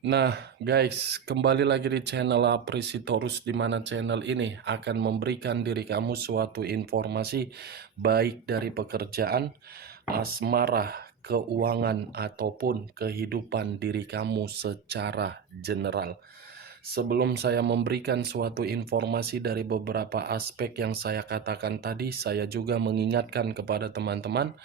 Nah, guys, kembali lagi di channel Apresitorus, di mana channel ini akan memberikan diri kamu suatu informasi baik dari pekerjaan, asmara, keuangan, ataupun kehidupan diri kamu secara general. Sebelum saya memberikan suatu informasi dari beberapa aspek yang saya katakan tadi, saya juga mengingatkan kepada teman-teman,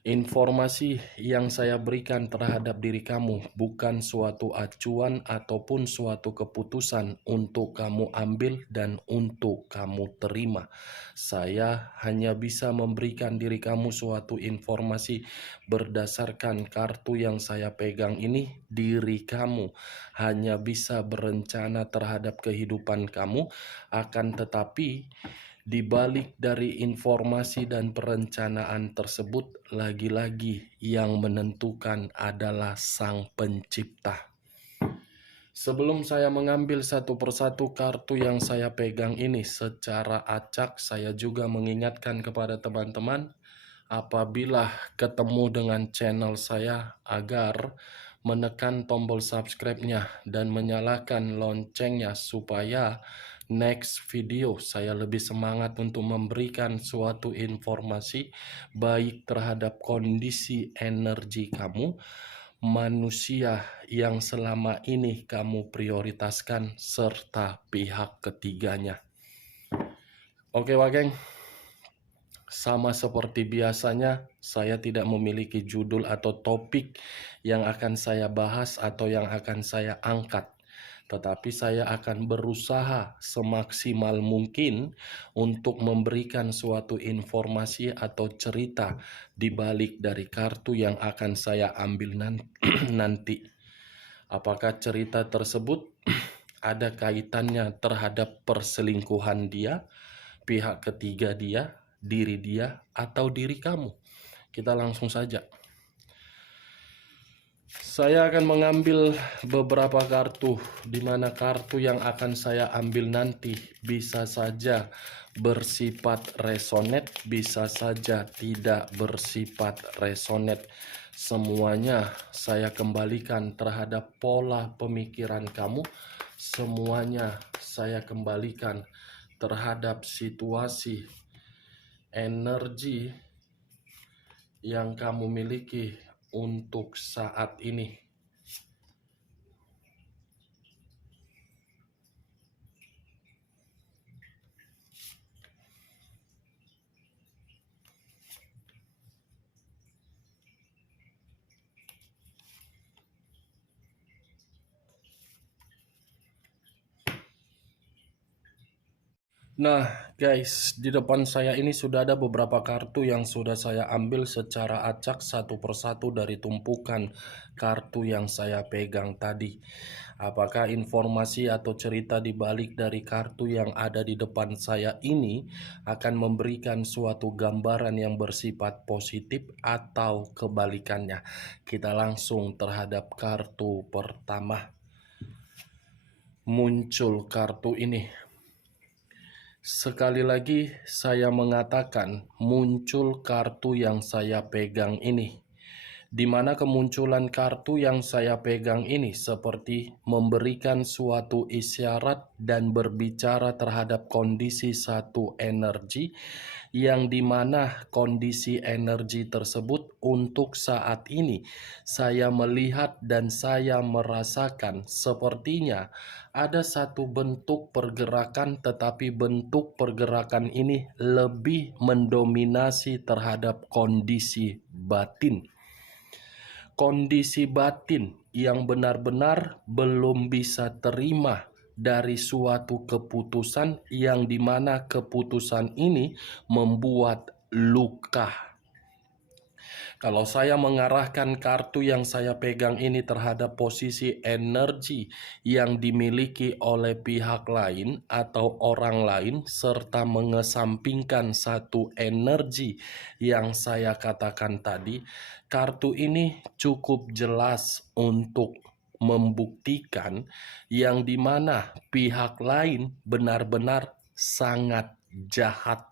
informasi yang saya berikan terhadap diri kamu bukan suatu acuan ataupun suatu keputusan untuk kamu ambil dan untuk kamu terima. Saya hanya bisa memberikan diri kamu suatu informasi berdasarkan kartu yang saya pegang ini. Diri kamu hanya bisa berencana terhadap kehidupan kamu, akan tetapi di balik dari informasi dan perencanaan tersebut, lagi-lagi yang menentukan adalah Sang Pencipta. Sebelum saya mengambil satu persatu kartu yang saya pegang ini secara acak, saya juga mengingatkan kepada teman-teman, apabila ketemu dengan channel saya, agar menekan tombol subscribe-nya dan menyalakan loncengnya supaya next video saya lebih semangat untuk memberikan suatu informasi baik terhadap kondisi energi kamu, manusia yang selama ini kamu prioritaskan, serta pihak ketiganya. Oke, Wageng. Sama seperti biasanya, saya tidak memiliki judul atau topik yang akan saya bahas atau yang akan saya angkat. Tetapi saya akan berusaha semaksimal mungkin untuk memberikan suatu informasi atau cerita di balik dari kartu yang akan saya ambil nanti. Apakah cerita tersebut ada kaitannya terhadap perselingkuhan dia, pihak ketiga dia, diri dia, atau diri kamu? Kita langsung saja. Saya akan mengambil beberapa kartu, di mana kartu yang akan saya ambil nanti bisa saja bersifat resonate, bisa saja tidak bersifat resonate. Semuanya saya kembalikan terhadap pola pemikiran kamu. Semuanya saya kembalikan terhadap situasi energi yang kamu miliki untuk saat ini. Nah, guys, di depan saya ini sudah ada beberapa kartu yang sudah saya ambil secara acak satu persatu dari tumpukan kartu yang saya pegang tadi. Apakah informasi atau cerita di balik dari kartu yang ada di depan saya ini akan memberikan suatu gambaran yang bersifat positif atau kebalikannya? Kita langsung terhadap kartu pertama. Muncul kartu ini. Sekali lagi saya mengatakan, muncul kartu yang saya pegang ini, di mana kemunculan kartu yang saya pegang ini seperti memberikan suatu isyarat dan berbicara terhadap kondisi satu energi, yang dimana kondisi energi tersebut untuk saat ini saya melihat dan saya merasakan sepertinya ada satu bentuk pergerakan, tetapi bentuk pergerakan ini lebih mendominasi terhadap kondisi batin. Kondisi batin yang benar-benar belum bisa terima dari suatu keputusan yang dimana keputusan ini membuat luka. Kalau saya mengarahkan kartu yang saya pegang ini terhadap posisi energi yang dimiliki oleh pihak lain atau orang lain, serta mengesampingkan satu energi yang saya katakan tadi, kartu ini cukup jelas untuk membuktikan yang dimana pihak lain benar-benar sangat jahat.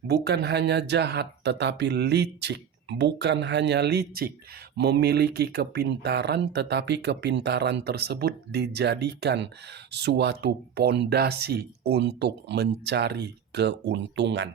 Bukan hanya jahat, tetapi licik. bukan hanya licik, memiliki kepintaran, tetapi kepintaran tersebut dijadikan suatu pondasi untuk mencari keuntungan.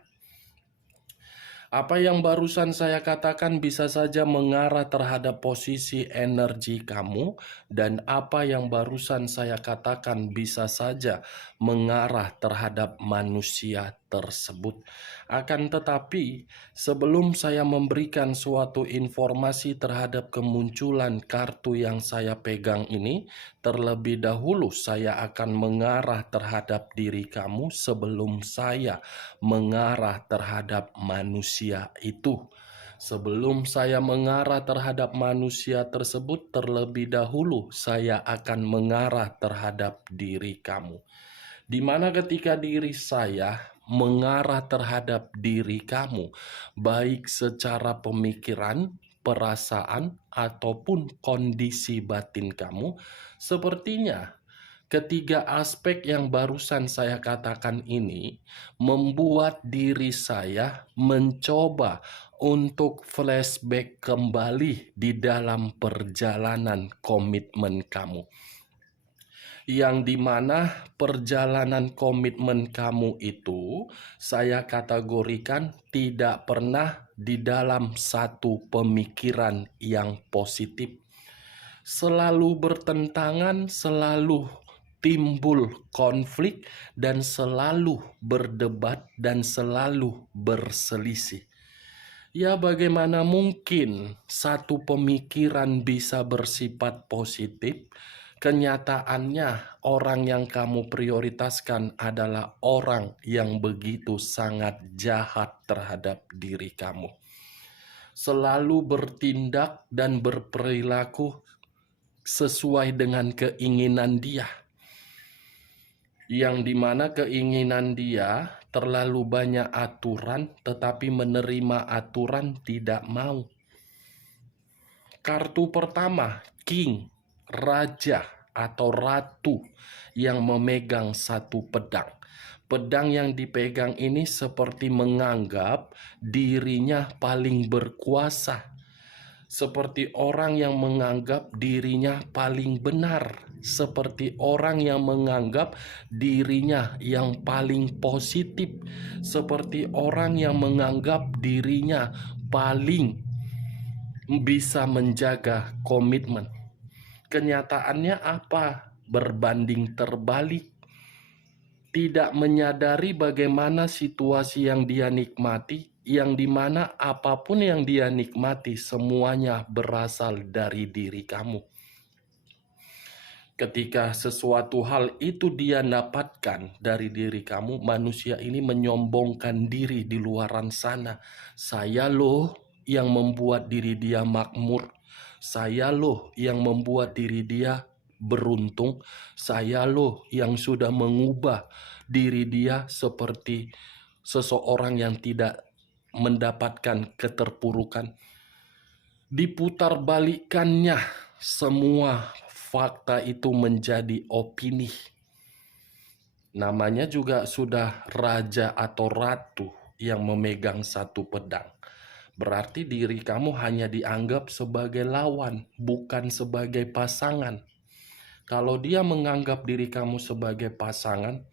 Apa yang barusan saya katakan bisa saja mengarah terhadap posisi energi kamu, dan apa yang barusan saya katakan bisa saja mengarah terhadap manusia tersebut. Akan tetapi, sebelum saya memberikan suatu informasi terhadap kemunculan kartu yang saya pegang ini, terlebih dahulu saya akan mengarah terhadap diri kamu sebelum saya mengarah terhadap manusia itu. Sebelum saya mengarah terhadap manusia tersebut, terlebih dahulu saya akan mengarah terhadap diri kamu. Di mana ketika diri saya mengarah terhadap diri kamu, baik secara pemikiran, perasaan, ataupun kondisi batin kamu, sepertinya ketiga aspek yang barusan saya katakan ini membuat diri saya mencoba untuk flashback kembali di dalam perjalanan komitmen kamu, yang dimana perjalanan komitmen kamu itu saya kategorikan tidak pernah di dalam satu pemikiran yang positif. Selalu bertentangan, selalu timbul konflik, dan selalu berdebat, dan selalu berselisih. Ya, bagaimana mungkin satu pemikiran bisa bersifat positif? Kenyataannya, orang yang kamu prioritaskan adalah orang yang begitu sangat jahat terhadap diri kamu. Selalu bertindak dan berperilaku sesuai dengan keinginan dia, yang dimana keinginan dia terlalu banyak aturan, tetapi menerima aturan tidak mau. Kartu pertama, King, Raja atau Ratu yang memegang satu pedang. Pedang yang dipegang ini seperti menganggap dirinya paling berkuasa, seperti orang yang menganggap dirinya paling benar, seperti orang yang menganggap dirinya yang paling positif, seperti orang yang menganggap dirinya paling bisa menjaga komitmen. Kenyataannya apa? Berbanding terbalik. Tidak menyadari bagaimana situasi yang dia nikmati, yang dimana apapun yang dia nikmati semuanya berasal dari diri kamu. Ketika sesuatu hal itu dia dapatkan dari diri kamu, manusia ini menyombongkan diri di luaran sana. Saya loh yang membuat diri dia makmur. Saya loh yang membuat diri dia beruntung. Saya loh yang sudah mengubah diri dia seperti seseorang yang tidak mendapatkan keterpurukan. Diputarbalikkannya semua fakta itu menjadi opini. Namanya juga sudah raja atau ratu yang memegang satu pedang. Berarti diri kamu hanya dianggap sebagai lawan, bukan sebagai pasangan. Kalau dia menganggap diri kamu sebagai pasangan,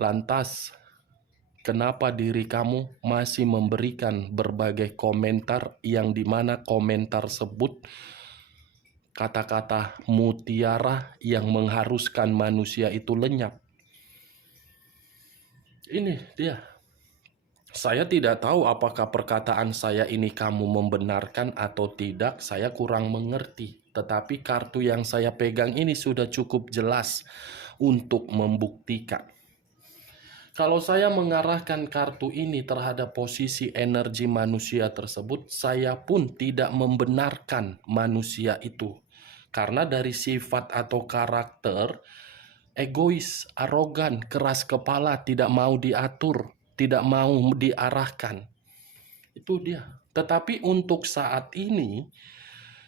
lantas kenapa diri kamu masih memberikan berbagai komentar yang dimana komentar sebut kata-kata mutiara yang mengharuskan manusia itu lenyap? Ini dia. Saya tidak tahu apakah perkataan saya ini kamu membenarkan atau tidak, saya kurang mengerti. Tetapi kartu yang saya pegang ini sudah cukup jelas untuk membuktikan. Kalau saya mengarahkan kartu ini terhadap posisi energi manusia tersebut, saya pun tidak membenarkan manusia itu. Karena dari sifat atau karakter, egois, arogan, keras kepala, tidak mau diatur, tidak mau diarahkan. Itu dia. Tetapi untuk saat ini,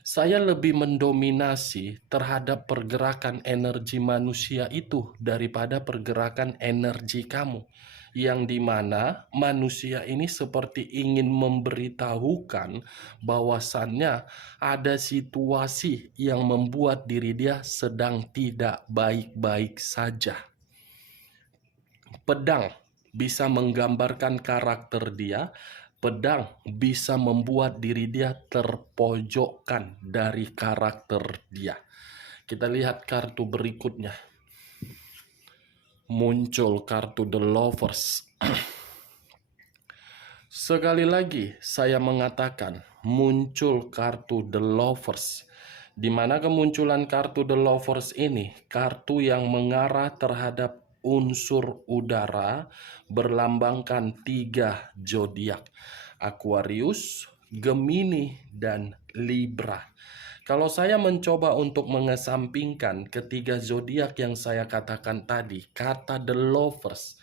saya lebih mendominasi terhadap pergerakan energi manusia itu daripada pergerakan energi kamu. yang dimana manusia ini seperti ingin memberitahukan bahwasannya ada situasi yang membuat diri dia sedang tidak baik-baik saja. Pedang bisa menggambarkan karakter dia, pedang bisa membuat diri dia terpojokkan dari karakter dia. Kita lihat kartu berikutnya. Muncul kartu The Lovers. Sekali lagi saya mengatakan muncul kartu The Lovers. Di mana kemunculan kartu The Lovers ini kartu yang mengarah terhadap unsur udara berlambangkan 3 zodiak: Aquarius, Gemini, dan Libra. Kalau saya mencoba untuk mengesampingkan ketiga zodiak yang saya katakan tadi, kata The Lovers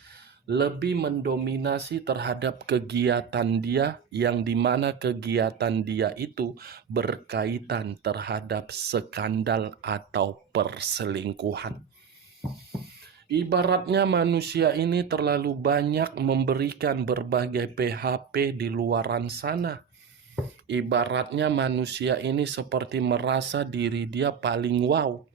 lebih mendominasi terhadap kegiatan dia, yang dimana kegiatan dia itu berkaitan terhadap skandal atau perselingkuhan. Ibaratnya manusia ini terlalu banyak memberikan berbagai PHP di luaran sana. Ibaratnya manusia ini seperti merasa diri dia paling wow.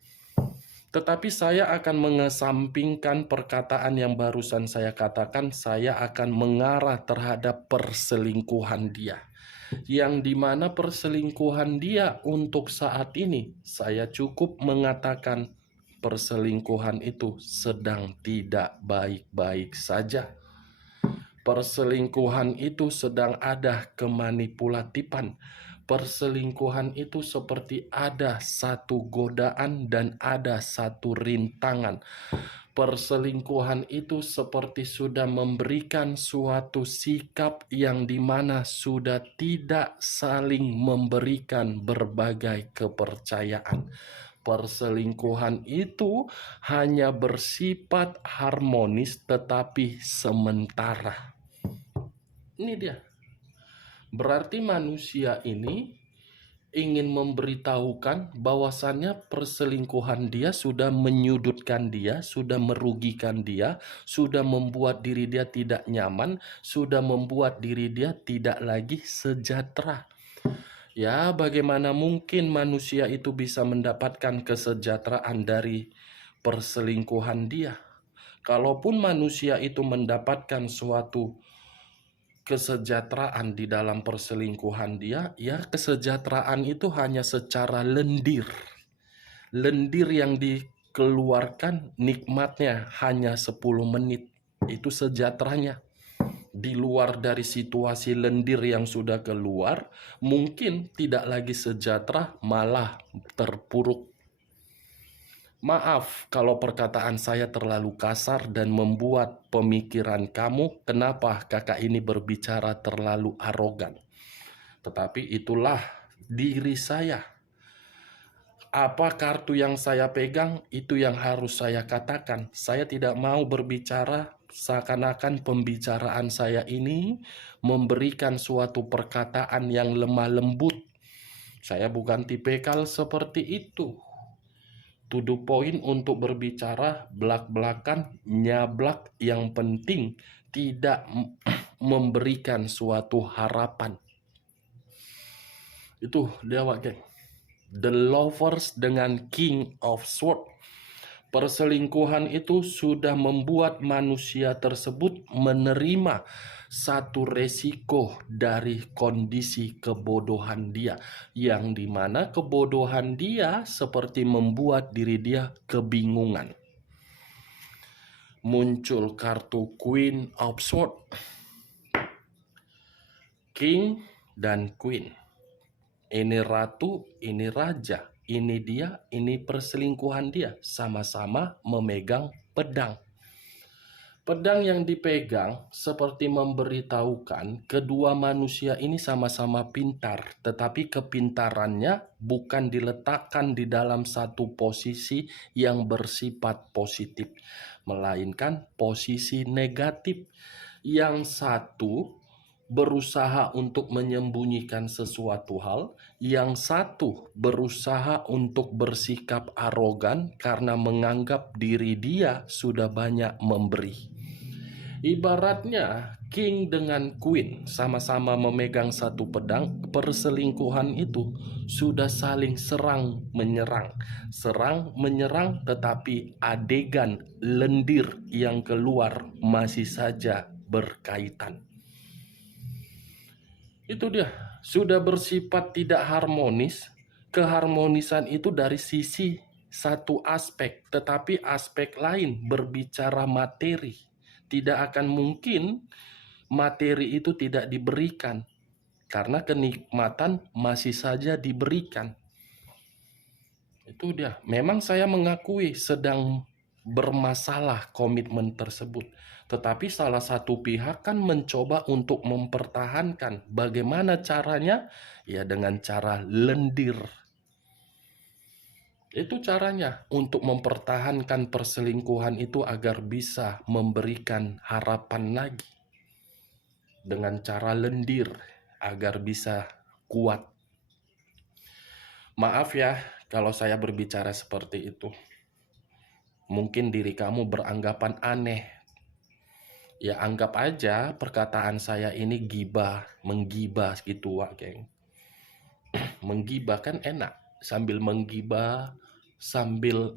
Tetapi saya akan mengesampingkan perkataan yang barusan saya katakan. Saya akan mengarah terhadap perselingkuhan dia, yang dimana perselingkuhan dia untuk saat ini saya cukup mengatakan perselingkuhan itu sedang tidak baik-baik saja. Perselingkuhan itu sedang ada kemanipulatifan. Perselingkuhan itu seperti ada satu godaan dan ada satu rintangan. Perselingkuhan itu seperti sudah memberikan suatu sikap yang dimana sudah tidak saling memberikan berbagai kepercayaan. Perselingkuhan itu hanya bersifat harmonis tetapi sementara. Ini dia. Berarti manusia ini ingin memberitahukan bahwasannya perselingkuhan dia sudah menyudutkan dia, sudah merugikan dia, sudah membuat diri dia tidak nyaman, sudah membuat diri dia tidak lagi sejahtera. Ya, bagaimana mungkin manusia itu bisa mendapatkan kesejahteraan dari perselingkuhan dia? Kalaupun manusia itu mendapatkan suatu kesejahteraan di dalam perselingkuhan dia, ya kesejahteraan itu hanya secara lendir. Lendir yang dikeluarkan nikmatnya hanya 10 menit. Itu sejahteranya. Di luar dari situasi lendir yang sudah keluar, mungkin tidak lagi sejahtera, malah terpuruk. Maaf kalau perkataan saya terlalu kasar dan membuat pemikiran kamu, kenapa kakak ini berbicara terlalu arogan. Tetapi itulah diri saya. Apa kartu yang saya pegang, itu yang harus saya katakan. Saya tidak mau berbicara seakan-akan pembicaraan saya ini memberikan suatu perkataan yang lemah lembut. Saya bukan tipikal seperti itu. To the point untuk berbicara belak-belakan, nyablak, yang penting tidak memberikan suatu harapan. Itu dia, geng. The Lovers dengan King of Swords. Perselingkuhan itu sudah membuat manusia tersebut menerima satu resiko dari kondisi kebodohan dia, yang dimana kebodohan dia seperti membuat diri dia kebingungan. Muncul kartu Queen of Swords, King dan Queen. Ini ratu, ini raja, ini dia, ini perselingkuhan dia. Sama-sama memegang pedang. Pedang yang dipegang seperti memberitahukan kedua manusia ini sama-sama pintar, tetapi kepintarannya bukan diletakkan di dalam satu posisi yang bersifat positif, melainkan posisi negatif. Yang satu berusaha untuk menyembunyikan sesuatu hal, yang satu berusaha untuk bersikap arogan karena menganggap diri dia sudah banyak memberi. Ibaratnya king dengan queen sama-sama memegang satu pedang, perselingkuhan itu sudah saling serang menyerang, tetapi adegan lendir yang keluar masih saja berkaitan. Itu dia, sudah bersifat tidak harmonis. Keharmonisan itu dari sisi satu aspek, tetapi aspek lain berbicara materi. Tidak akan mungkin materi itu tidak diberikan, karena kenikmatan masih saja diberikan. Itu dia. Memang saya mengakui sedang bermasalah komitmen tersebut. Tetapi salah satu pihak kan mencoba untuk mempertahankan. Bagaimana caranya? Ya dengan cara lendir. Itu caranya untuk mempertahankan perselingkuhan itu agar bisa memberikan harapan lagi. Dengan cara lendir agar bisa kuat. Maaf ya kalau saya berbicara seperti itu. Mungkin diri kamu beranggapan aneh. Ya anggap aja perkataan saya ini gibah, menggibah gitu wak geng. Menggibah kan enak, sambil menggibah, sambil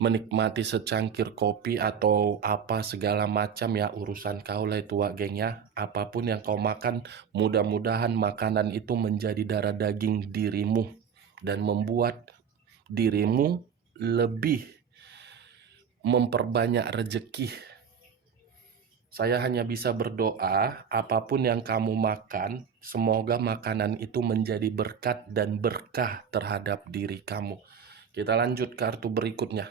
menikmati secangkir kopi atau apa segala macam ya urusan kau lah itu wak geng ya. Apapun yang kau makan, mudah-mudahan makanan itu menjadi darah daging dirimu dan membuat dirimu lebih memperbanyak rezeki. Saya hanya bisa berdoa, apapun yang kamu makan, semoga makanan itu menjadi berkat dan berkah terhadap diri kamu. Kita lanjut kartu berikutnya.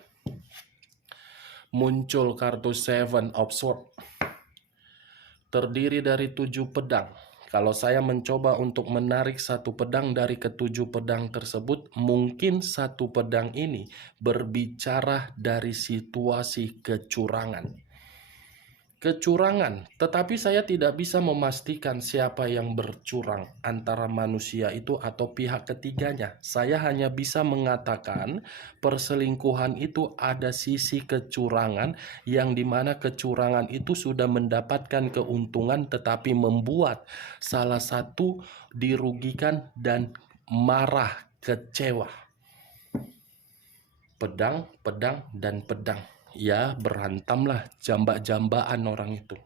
Muncul kartu Seven of Swords. Terdiri dari 7 pedang. Kalau saya mencoba untuk menarik satu pedang dari ketujuh pedang tersebut, mungkin satu pedang ini berbicara dari situasi kecurangan. Tetapi saya tidak bisa memastikan siapa yang bercurang antara manusia itu atau pihak ketiganya. Saya hanya bisa mengatakan perselingkuhan itu ada sisi kecurangan yang dimana kecurangan itu sudah mendapatkan keuntungan tetapi membuat salah satu dirugikan dan marah, kecewa. Pedang, dan pedang. Ya berantamlah, jambak-jambaan orang itu.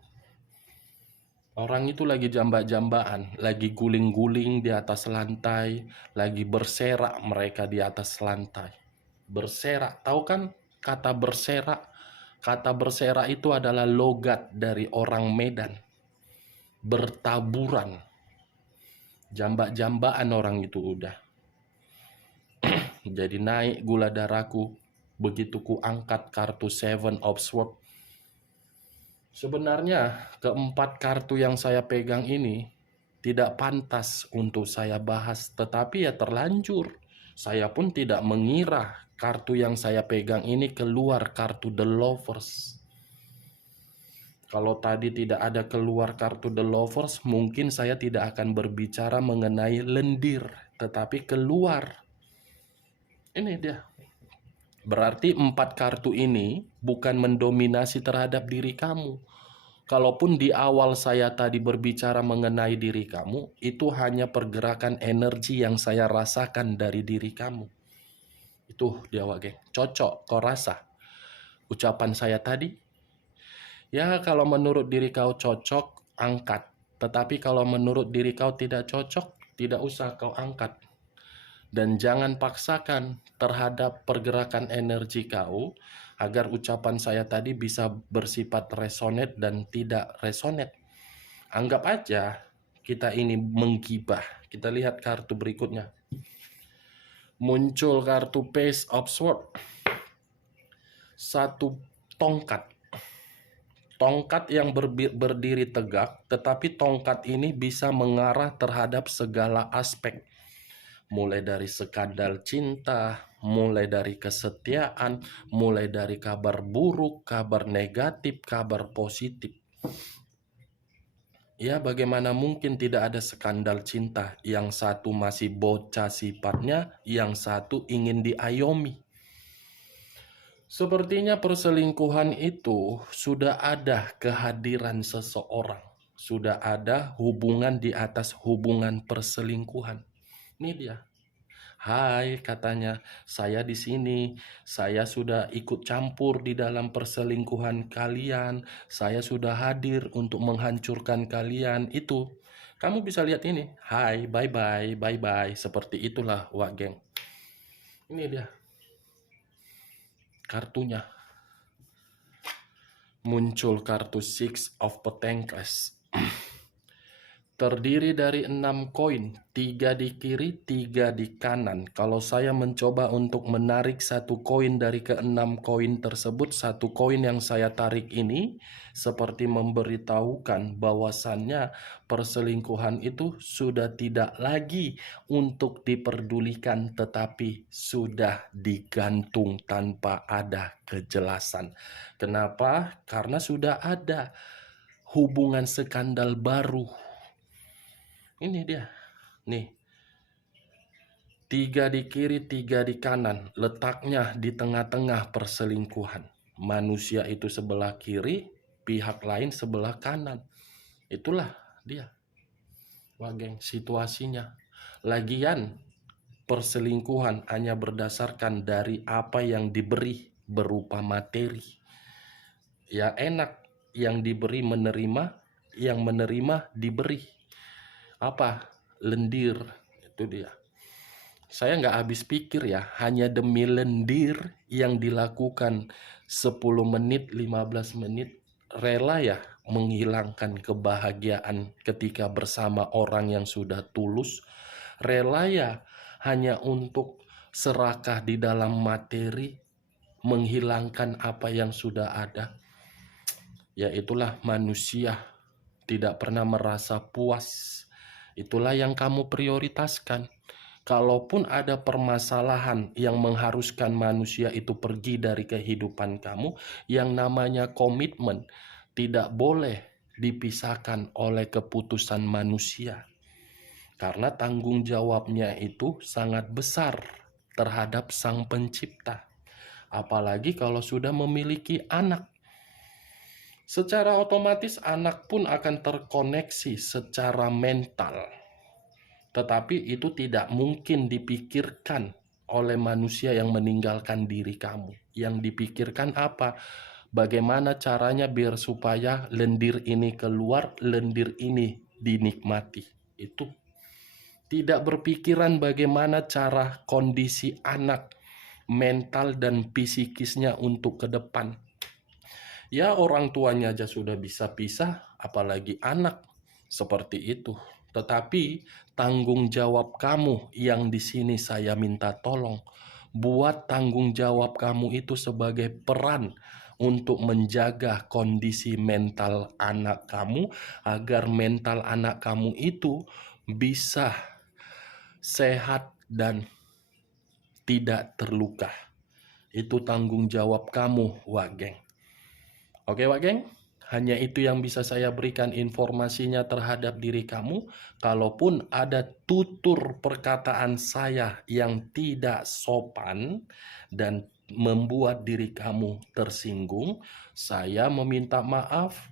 Orang itu lagi jambak-jambaan, lagi guling-guling di atas lantai, lagi berserak mereka di atas lantai. Berserak, tahu kan kata berserak? Kata berserak itu adalah logat dari orang Medan. Bertaburan. Jambak-jambaan orang itu udah. Jadi naik gula darahku begitu ku angkat kartu Seven of Swords. Sebenarnya keempat kartu yang saya pegang ini tidak pantas untuk saya bahas, tetapi ya terlanjur. Saya pun tidak mengira kartu yang saya pegang ini keluar kartu The Lovers. Kalau tadi tidak ada keluar kartu The Lovers, mungkin saya tidak akan berbicara mengenai lendir, tetapi keluar. Ini dia. Berarti 4 kartu ini bukan mendominasi terhadap diri kamu. Kalaupun di awal saya tadi berbicara mengenai diri kamu, itu hanya pergerakan energi yang saya rasakan dari diri kamu. Itu dia wak geng. Cocok, kau rasa? Ucapan saya tadi? Ya kalau menurut diri kau cocok, angkat. Tetapi kalau menurut diri kau tidak cocok, tidak usah kau angkat. Dan jangan paksakan terhadap pergerakan energi kau agar ucapan saya tadi bisa bersifat resonate dan tidak resonate. Anggap aja kita ini menggibah. Kita lihat kartu berikutnya. Muncul kartu Page of Swords. Satu tongkat. Tongkat yang berdiri tegak, tetapi tongkat ini bisa mengarah terhadap segala aspek. Mulai dari skandal cinta, mulai dari kesetiaan, mulai dari kabar buruk, kabar negatif, kabar positif. Ya bagaimana mungkin tidak ada skandal cinta? Yang satu masih bocah sifatnya, yang satu ingin diayomi. Sepertinya perselingkuhan itu sudah ada kehadiran seseorang. Sudah ada hubungan di atas hubungan perselingkuhan. Ini dia. Hai, katanya, saya di sini. Saya sudah ikut campur di dalam perselingkuhan kalian. Saya sudah hadir untuk menghancurkan kalian. Itu. Kamu bisa lihat ini. Hai, bye-bye, bye-bye. Seperti itulah, Wak Geng. Ini dia kartunya. Muncul kartu Six of Pentacles. Terdiri dari 6 koin, 3 di kiri, 3 di kanan. Kalau saya mencoba untuk menarik satu koin dari ke-6 koin tersebut, satu koin yang saya tarik ini seperti memberitahukan bahwasannya perselingkuhan itu sudah tidak lagi untuk diperdulikan, tetapi sudah digantung tanpa ada kejelasan. Kenapa? Karena sudah ada hubungan skandal baru. Ini dia. Nih. 3 di kiri, 3 di kanan. Letaknya di tengah-tengah perselingkuhan. Manusia itu sebelah kiri, pihak lain sebelah kanan. Itulah dia. Wah, geng, situasinya. Lagian perselingkuhan hanya berdasarkan dari apa yang diberi berupa materi. Ya enak, yang diberi menerima, yang menerima diberi. Apa? Lendir. Itu dia. Saya nggak habis pikir ya, hanya demi lendir yang dilakukan 10 menit, 15 menit, rela ya menghilangkan kebahagiaan ketika bersama orang yang sudah tulus, rela ya hanya untuk serakah di dalam materi, menghilangkan apa yang sudah ada. Ya itulah manusia, tidak pernah merasa puas. Itulah yang kamu prioritaskan. Kalaupun ada permasalahan yang mengharuskan manusia itu pergi dari kehidupan kamu, yang namanya komitmen tidak boleh dipisahkan oleh keputusan manusia. Karena tanggung jawabnya itu sangat besar terhadap Sang Pencipta. Apalagi kalau sudah memiliki anak. Secara otomatis anak pun akan terkoneksi secara mental. Tetapi itu tidak mungkin dipikirkan oleh manusia yang meninggalkan diri kamu. Yang dipikirkan apa? Bagaimana caranya biar supaya lendir ini keluar, lendir ini dinikmati. Itu. Tidak berpikiran bagaimana cara kondisi anak, mental dan psikisnya untuk ke depan. Ya orang tuanya aja sudah bisa pisah, apalagi anak. Seperti itu. Tetapi tanggung jawab kamu yang di sini saya minta tolong. Buat tanggung jawab kamu itu sebagai peran untuk menjaga kondisi mental anak kamu agar mental anak kamu itu bisa sehat dan tidak terluka. Itu tanggung jawab kamu, Wak Geng. Oke, Wak Geng? Hanya itu yang bisa saya berikan informasinya terhadap diri kamu. Kalaupun ada tutur perkataan saya yang tidak sopan dan membuat diri kamu tersinggung, saya meminta maaf.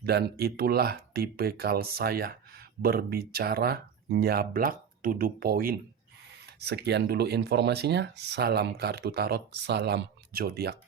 Dan itulah tipikal saya, berbicara nyablak to the point. Sekian dulu informasinya. Salam kartu tarot, salam zodiak.